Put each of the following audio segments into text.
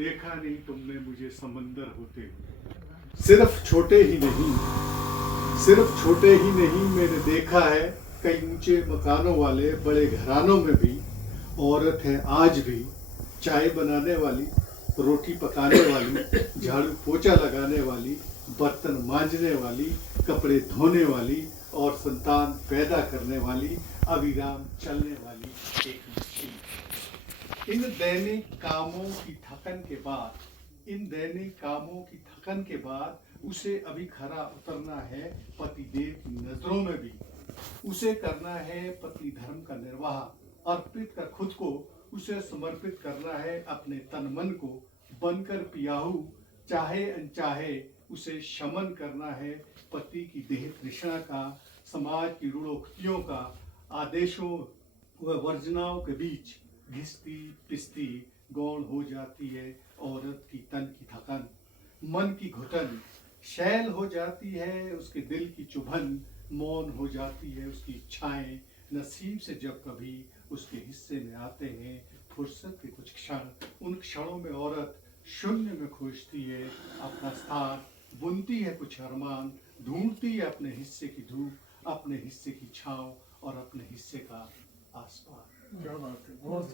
देखा नहीं तुमने मुझे समंदर होते हुए। सिर्फ छोटे ही नहीं, सिर्फ छोटे ही नहीं, मैंने देखा है कई ऊंचे मकानों वाले बड़े घरानों में भी औरत है आज भी, चाय बनाने वाली, रोटी पकाने वाली, झाड़ू पोछा लगाने वाली, बर्तन मांजने वाली, कपड़े धोने वाली और संतान पैदा करने वाली, अविराम चलने वाली एक मशीन। इन दैनिक कामों की थकन के बाद, इन दैनिक कामों की थकन के बाद उसे अभी खरा उतरना है पतिदेव की नजरों में भी। उसे करना है पति धर्म का निर्वाह, अर्पित कर खुद को उसे समर्पित करना है अपने तन मन को। बनकर पियाहू चाहे अनचाहे उसे शमन करना है पति की देह तृष्णा का, समाज की रूढ़ोक्तियों का, आदेशों व वर्जनाओं के बीच घिसती पिसती गौण हो जाती है औरत की तन की थकन, मन की घुटन, शैल हो जाती है उसके दिल की चुभन, मौन हो जाती है उसकी इच्छाएं। नसीब से जब कभी उसके हिस्से में आते हैं फुर्सत के कुछ क्षण, उन क्षणों में औरत शून्य में खोजती है अपना स्थान, बुनती है कुछ अरमान, ढूंढती है अपने हिस्से की धूप, अपने हिस्से की छांव और अपने हिस्से का आसमान। क्या बात है, बहुत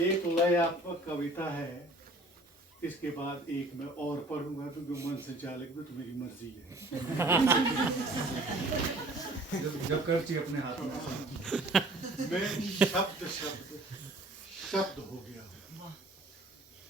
एक लयात्मक कविता है, इसके बाद एक मैं और पढ़ूंगा क्योंकि मन संचालक भी तो मेरी मर्जी है। जब करची अपने हाथ में मैं शब्द शब्द शब्द हो गया हूँ।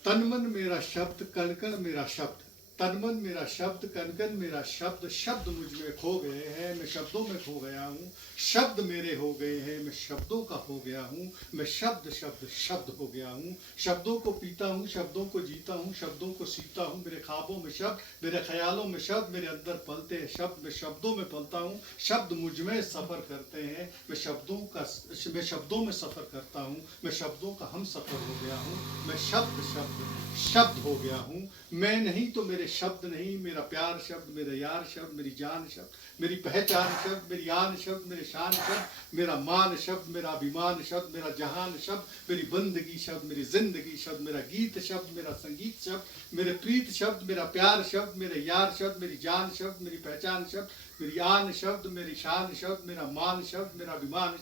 तन मन मेरा शब्द, कण कण मेरा शब्द, तन मन मेरा शब्द, कण कण मेरा शब्द, शब्द मुझ में खो गए हैं, मैं शब्दों में खो गया हूँ, शब्द मेरे हो गए हैं, मैं शब्दों का हो गया हूँ, मैं शब्द शब्द शब्द हो गया हूँ, शब्दों को पीता हूँ, शब्दों को जीता हूँ, शब्दों को सीता हूँ, मेरे ख्वाबों में शब्द, मेरे ख्यालों में शब्द, मेरे अंदर पलते हैं शब्द, मैं शब्दों में पलता हूँ, शब्द मुझ में सफर करते हैं, मैं शब्दों में सफर करता हूँ, मैं शब्दों का हम सफर हो गया हूँ, मैं शब्द शब्द शब्द हो गया हूँ। मैं नहीं तो मेरे शब्द नहीं, मेरा प्यार शब्द, मेरा यार शब्द, मेरी जान शब्द, मेरी पहचान शब्द, मेरी आन शब्द, मेरे शान शब्द, मेरा मान शब्द, मेरा अभिमान शब्द, मेरा जहान शब्द, मेरी बंदगी शब्द, मेरी जिंदगी शब्द, मेरा गीत शब्द, मेरा संगीत शब्द, मेरे प्रीत शब्द, मेरा प्यार शब्द, मेरे यार शब्द, मेरी जान शब्द, मेरी पहचान शब्द, मेरी आन शब्द, मेरी शान शब्द, मेरा मान शब्द, मेरा अभिमान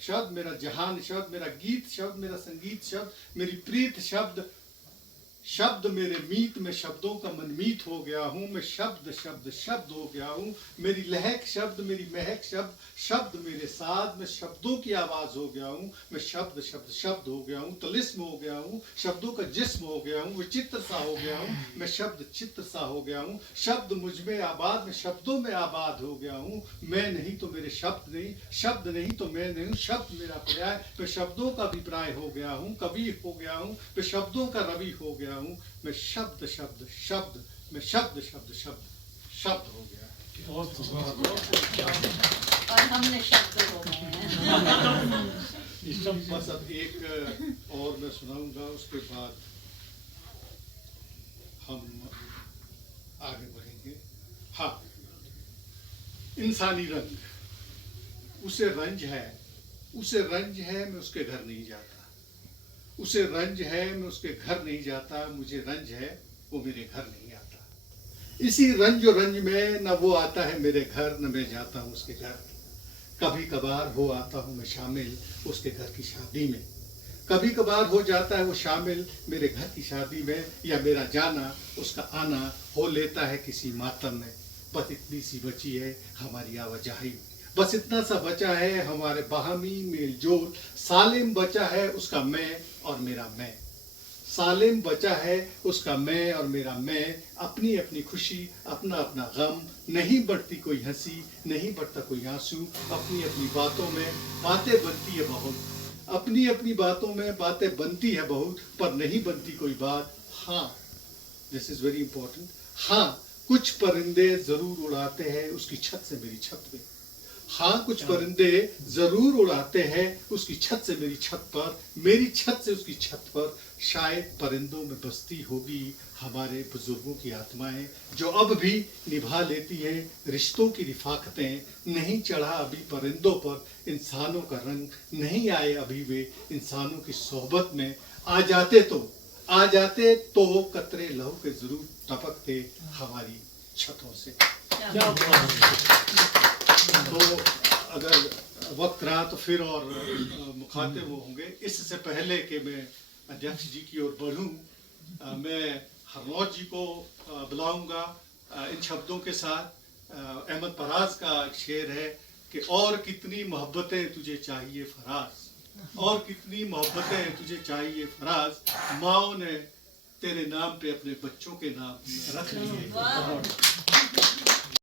शब्द, मेरा जहान शब्द, मेरा गीत शब्द, मेरा संगीत शब्द, मेरी प्रीत शब्द, शब्द मेरे मीत में शब्दों का मनमीत हो गया हूँ, मैं शब्द शब्द शब्द हो गया हूँ, मेरी लहक शब्द, मेरी महक शब्द, शब्द मेरे साथ, मैं शब्दों की आवाज हो गया हूँ, मैं शब्द शब्द शब्द हो गया हूँ, तलिस्म हो गया हूँ, शब्दों का जिस्म हो गया हूँ, विचित्र सा हो गया हूँ, मैं शब्द चित्र सा हो गया हूँ, शब्द मुझ में आबाद, मैं शब्दों में आबाद हो गया हूँ, मैं नहीं तो मेरे शब्द नहीं, शब्द नहीं तो मैं नहीं, शब्द मेरा पर्याय, मैं शब्दों का अभिप्राय हो गया हूँ, कवि हो गया हूँ, मैं शब्दों का रवि हो गया हूँ, मैं शब्द शब्द शब्द, मैं शब्द शब्द शब्द शब्द हो गया। और हमने शब्द हो गए हैं। बस अब एक और मैं सुनाऊंगा, उसके बाद हम आगे बढ़ेंगे। हाँ, इंसानी रंग, उसे रंज है, उसे रंज है, मैं उसके घर नहीं जाता, उसे रंज है, मैं उसके घर नहीं जाता, मुझे रंज है, वो मेरे घर नहीं आता। इसी रंज और रंज में न वो आता है मेरे घर, न मैं जाता हूँ उसके घर। कभी कभार हो आता हूँ मैं शामिल उसके घर की शादी में, कभी कभार हो जाता है वो शामिल मेरे घर की शादी में, या मेरा जाना उसका आना हो लेता है किसी मातम में। बस इतनी सी बची है हमारी आवाजाही, बस इतना सा बचा है हमारे बाहमी मेल जोल, सालिम बचा है उसका मैं और मेरा मैं, सालिम बचा है उसका मैं और मेरा मैं, अपनी अपनी खुशी, अपना अपना गम, नहीं बढ़ती कोई हंसी, नहीं बढ़ता कोई आंसू, अपनी अपनी बातों में बातें बनती है बहुत, अपनी अपनी बातों में बातें बनती है बहुत, पर नहीं बनती कोई बात। हाँ, दिस इज वेरी इंपॉर्टेंट, हाँ कुछ परिंदे जरूर उड़ाते हैं उसकी छत से मेरी छत में, हाँ कुछ परिंदे जरूर उड़ाते हैं उसकी छत से मेरी छत पर, मेरी छत से उसकी छत पर। शायद परिंदों में बसती होगी हमारे बुजुर्गों की आत्माएं, जो अब भी निभा लेती हैं रिश्तों की रिफाकतें। नहीं चढ़ा अभी परिंदों पर इंसानों का रंग, नहीं आए अभी वे इंसानों की सोहबत में, आ जाते तो आ जाते तो कतरे लहू के जरूर टपकते हमारी छतों से। तो अगर वक्त रहा तो फिर और मुखातिब होंगे। इससे पहले कि मैं अध्यक्ष जी की ओर बढ़ूं, मैं हरनौत जी को बुलाऊंगा इन शब्दों के साथ। अहमद फराज का एक शेर है कि और कितनी मोहब्बतें तुझे चाहिए फराज, और कितनी मोहब्बतें तुझे चाहिए फराज, माओ ने तेरे नाम पे अपने बच्चों के नाम रख लिए।